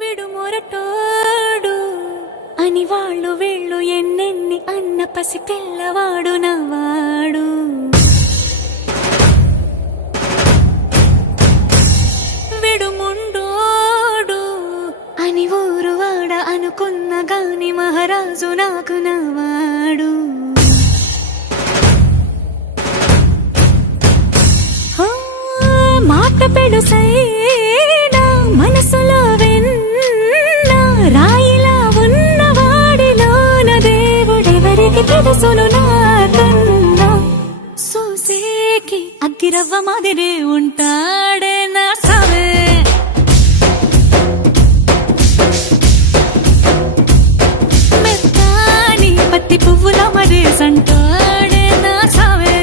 విడు మొరటోడు అని వాళ్ళు వీళ్ళు ఎన్నెన్ని అన్న పసి పిల్లవాడు నవాడు. విడు ముండోడు అని ఊరు వాడ అనుకున్న గాని మహారాజు నాకు నవాడు. మాట పెడుసైనా మనసులో వెన్న రాయిలా ఉన్నవాడిలోన దేవుడెవరికి తెలుసును నాకన్నా. సూసేకి అగ్గిరవ్వ మాదిరే ఉంటాడే నా సావే. మెత్తాని పత్తి పువ్వుల మరేసంటాడే నా సావే.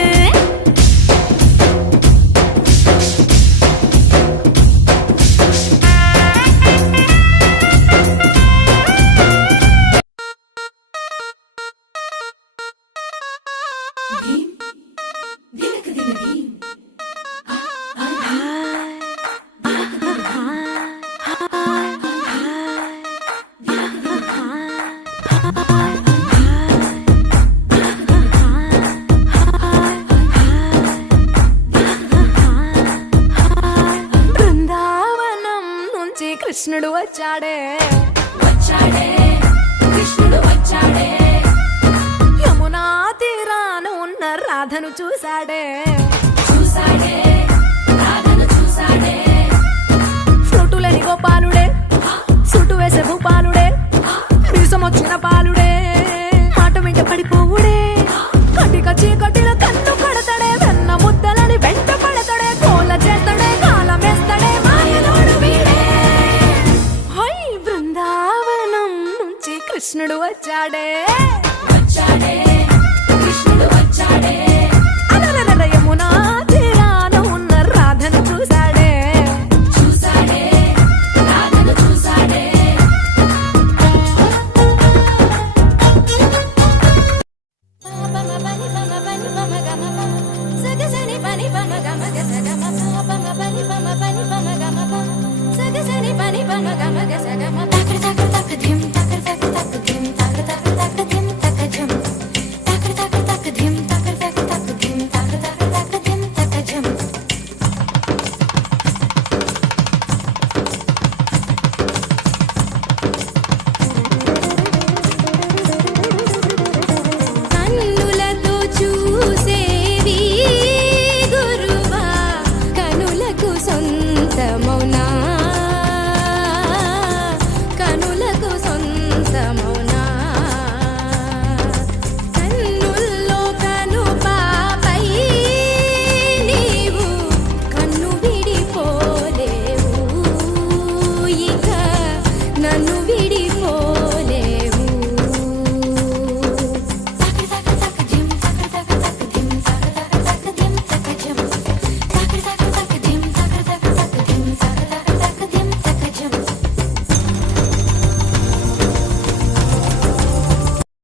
బృందావనం నుంచి కృష్ణుడు వచ్చాడే వచ్చాడే కృష్ణుడు వచ్చాడే. యమునా తీరాన ఉన్న రాధను చూశాడే చూశాడే రాధను చూశాడే. ఫ్లూటులేని గోపాలుడే సుటు వేసే భూపాలుడే మీసం వచ్చిన పాలుడే మాట వెంట పడిపోవుడే. కటిక చీకటిలో కన్ను కడతాడే వెన్న ముద్దలని వెంట పడతాడే కోల చేస్తాడే కాలం వేస్తాడే మాయలోడు వీడే. హై బృందావనం నుంచి కృష్ణుడు వచ్చాడే వచ్చాడే కృష్ణుడు వచ్చాడే. అలరల యమునా తీరాన ఉన్న రాధను చూశాడే చూశాడే రాధను చూశాడే. సగసని పని పమ గమ గసగమ తకర తకర తక ధిం తకర తక తక ధిం తకర తక